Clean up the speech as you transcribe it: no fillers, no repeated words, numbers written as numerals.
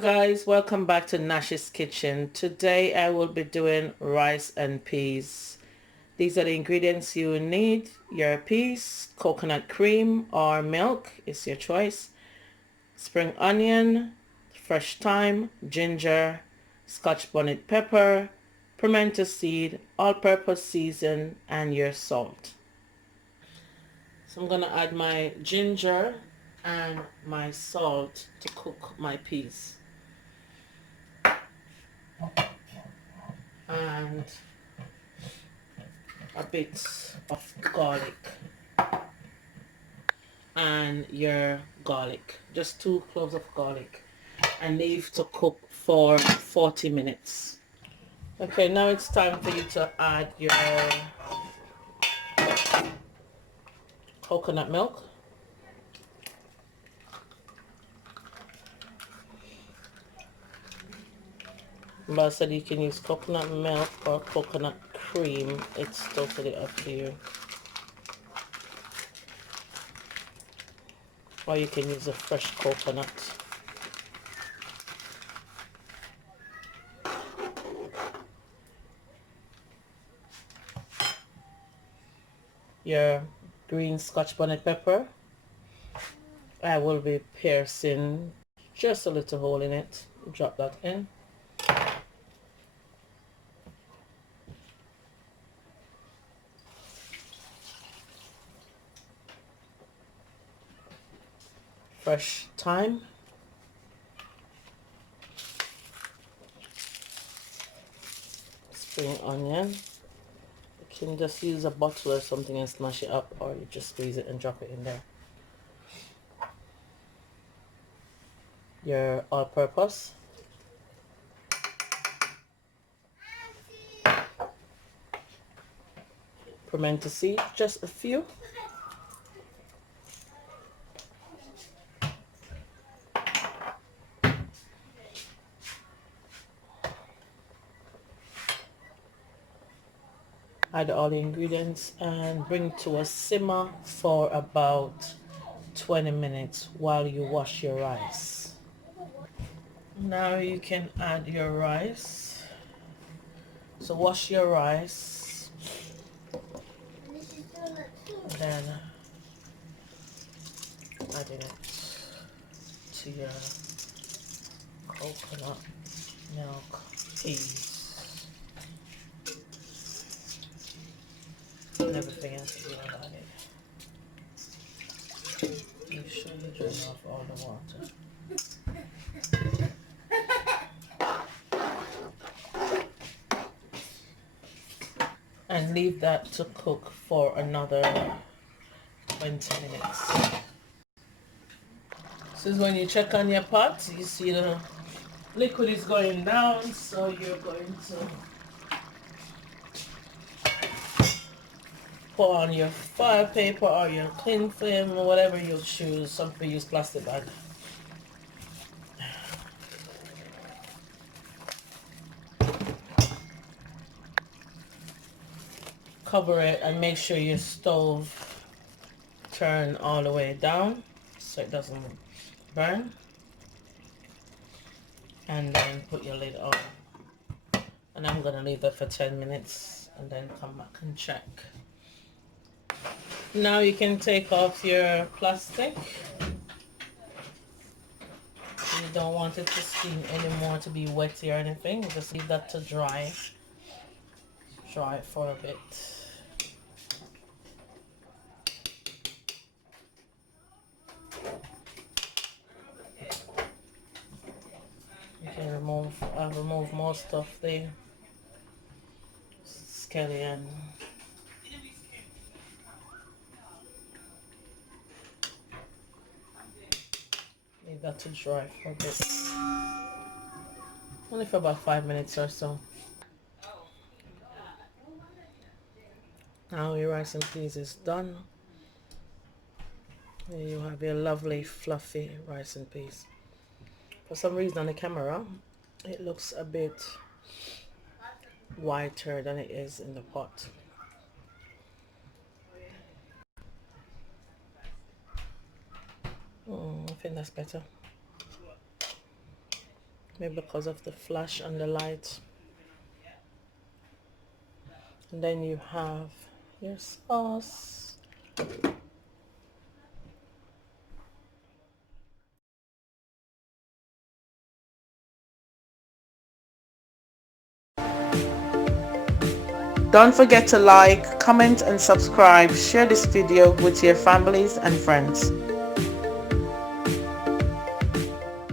Guys, welcome back to Nash's Kitchen. Today I will be doing rice and peas. These are the ingredients you need. Your peas, coconut cream or milk is your choice, spring onion, fresh thyme, ginger, Scotch bonnet pepper, pimento seed, all-purpose season, and your salt. So I'm gonna add my ginger and my salt to cook my peas. And a bit of garlic and your garlic, just 2 cloves of garlic, and leave to cook for 40 minutes. Okay, now it's time for you to add your coconut milk. But I said you can use coconut milk or coconut cream. It's totally up to you. Or you can use a fresh coconut. Your green Scotch bonnet pepper. I will be piercing just a little hole in it. Drop that in. Fresh thyme. Spring onion. You can just use a bottle or something and smash it up, or you just squeeze it and drop it in there. Your all-purpose. Pimento seed, just a few. Add all the ingredients and bring to a simmer for about 20 minutes while you wash your rice. Now you can add your rice. So wash your rice, then adding it to your coconut milk peas and everything else you want on it. Make sure you drain off all the water. And leave that to cook for another 20 minutes. This is when you check on your pot, you see the liquid is going down, so you're going to pour on your file paper or your cling film or whatever you choose. Some people use plastic bag. Cover it and make sure your stove turn all the way down so it doesn't burn. And then put your lid on. And I'm gonna leave that for 10 minutes and then come back and check. Now you can take off your plastic. You don't want it to steam anymore, to be wetty or anything. Just leave that to dry. Dry it for a bit. You can remove most of the scallion. Leave that to dry for a bit. Only for about 5 minutes or so. Now your rice and peas is done. Here you have your lovely fluffy rice and peas. For some reason on the camera, it looks a bit whiter than it is in the pot. I think that's better. maybe because of the flash and the light. And then you have your sauce. Don't forget to like, comment and subscribe. Share this video with your families and friends.